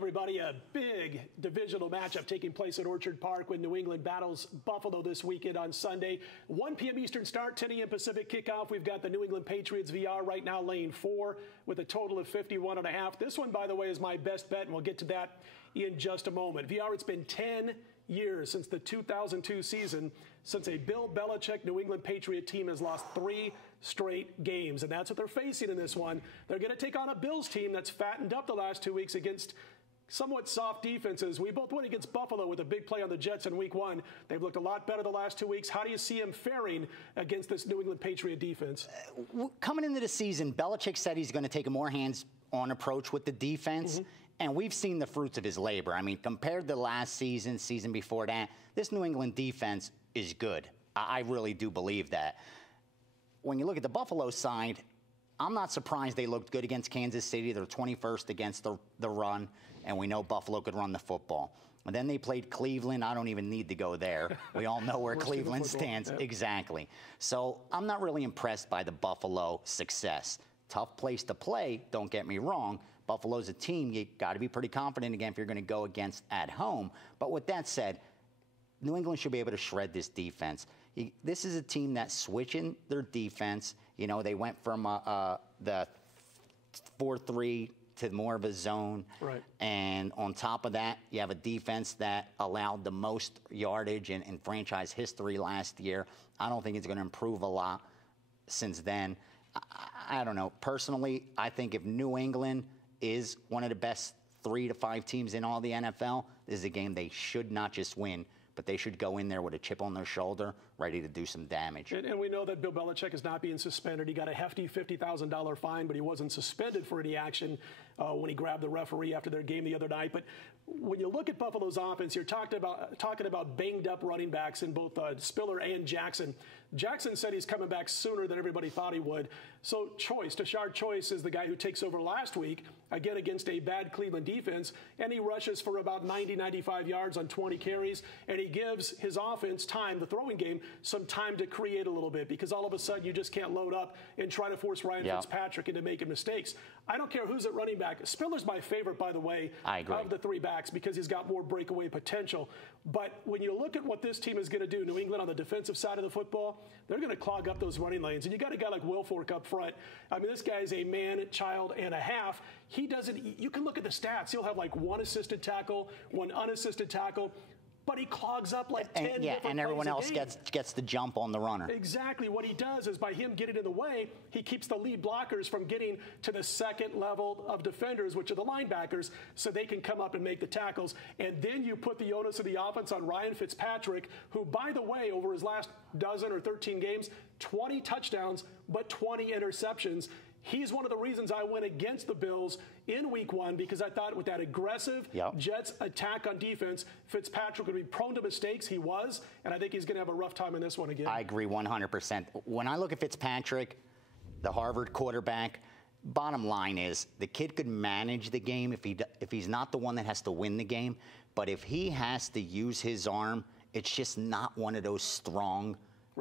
everybody. A big divisional matchup taking place at Orchard Park when New England battles Buffalo this weekend on Sunday. 1 p.m. Eastern start, 10 a.m. Pacific kickoff. We've got the New England Patriots VR right now laying 4 with a total of 51.5. This one, by the way, is my best bet, and we'll get to that in just a moment. VR, it's been 10 years since the 2002 season, since a Bill Belichick New England Patriot team has lost 3 straight games. And that's what they're facing in this one. They're going to take on a Bills team that's fattened up the last 2 weeks against somewhat soft defenses. We both went against Buffalo with a big play on the Jets in week 1. They've looked a lot better the last 2 weeks. How do you see them faring against this New England Patriot defense? Coming into the season, Belichick said he's going to take a more hands-on approach with the defense. And we've seen the fruits of his labor. I mean, compared to last season before that, this New England defense is good. I really do believe that. When you look at the Buffalo side, I'm not surprised they looked good against Kansas City. They're 21st against the run, and we know Buffalo could run the football. And then they played Cleveland. I don't even need to go there. We all know where Cleveland stands. Yep. Exactly. So I'm not really impressed by the Buffalo success. Tough place to play, don't get me wrong. Buffalo's a team you got to be pretty confident again if you're going to go against at home. But with that said, New England should be able to shred this defense. This is a team that's switching their defense. You know, they went from the 4-3 to more of a zone. Right. And on top of that, you have a defense that allowed the most yardage in franchise history last year. I don't think it's going to improve a lot since then. I don't know. Personally, I think if New England is one of the best 3 to 5 teams in all the NFL, this is a game they should not just win, but they should go in there with a chip on their shoulder, ready to do some damage. And we know that Bill Belichick is not being suspended. He got a hefty $50,000 fine, but he wasn't suspended for any action when he grabbed the referee after their game the other night. But when you look at Buffalo's offense, you're talking about banged-up running backs in both Spiller and Jackson. Jackson said he's coming back sooner than everybody thought he would. So Tashard Choice is the guy who takes over last week, again against a bad Cleveland defense, and he rushes for about 90, 95 yards on 20 carries, and he gives his offense time, the throwing game, some time to create a little bit, because all of a sudden you just can't load up and try to force Ryan Fitzpatrick into making mistakes. I don't care who's at running back. Spiller's my favorite, by the way, of the 3 backs, because he's got more breakaway potential. But when you look at what this team is going to do, New England on the defensive side of the football, they're going to clog up those running lanes. And you got a guy like Wilfork up front. I mean, this guy is a man, child, and a half. He doesn't, you can look at the stats. He'll have like 1 assisted tackle, 1 unassisted tackle, but he clogs up like 10 different and everyone else gets the jump on the runner. Exactly. What he does is by him getting in the way, he keeps the lead blockers from getting to the second level of defenders, which are the linebackers, so they can come up and make the tackles. And then you put the onus of the offense on Ryan Fitzpatrick, who, by the way, over his last 12 or 13 games, 20 touchdowns, but 20 interceptions. He's one of the reasons I went against the Bills in week 1, because I thought with that aggressive Jets attack on defense, Fitzpatrick would be prone to mistakes. He was, and I think he's going to have a rough time in this one again. I agree 100%. When I look at Fitzpatrick, the Harvard quarterback, bottom line is the kid could manage the game if he's not the one that has to win the game. But if he has to use his arm, it's just not one of those strong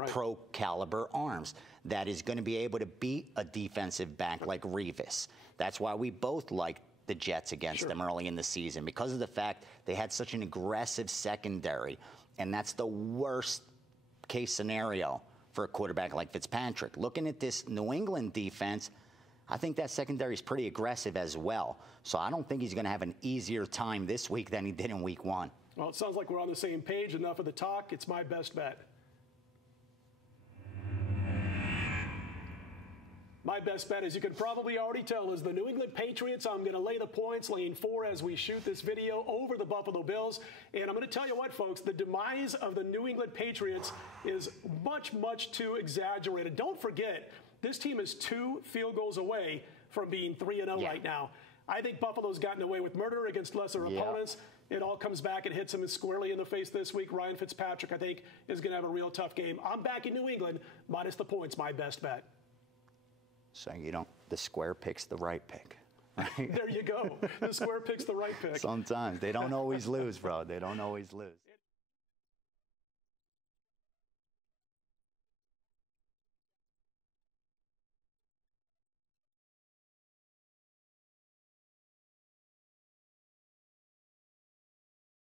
pro-caliber arms that is going to be able to beat a defensive back like Revis. That's why we both liked the Jets against them early in the season, because of the fact they had such an aggressive secondary, and that's the worst case scenario for a quarterback like Fitzpatrick. Looking at this New England defense, I think that secondary is pretty aggressive as well. So I don't think he's going to have an easier time this week than he did in week 1. Well, it sounds like we're on the same page. Enough of the talk. It's my best bet. My best bet, as you can probably already tell, is the New England Patriots. I'm going to lay the points, laying 4 as we shoot this video over the Buffalo Bills. And I'm going to tell you what, folks, the demise of the New England Patriots is much, much too exaggerated. Don't forget, this team is 2 field goals away from being 3-0 right now. I think Buffalo's gotten away with murder against lesser opponents. It all comes back and hits him squarely in the face this week. Ryan Fitzpatrick, I think, is going to have a real tough game. I'm back in New England, minus the points, my best bet. So the square picks the right pick. Right? There you go. The square picks the right pick. Sometimes. They don't always lose, bro. They don't always lose.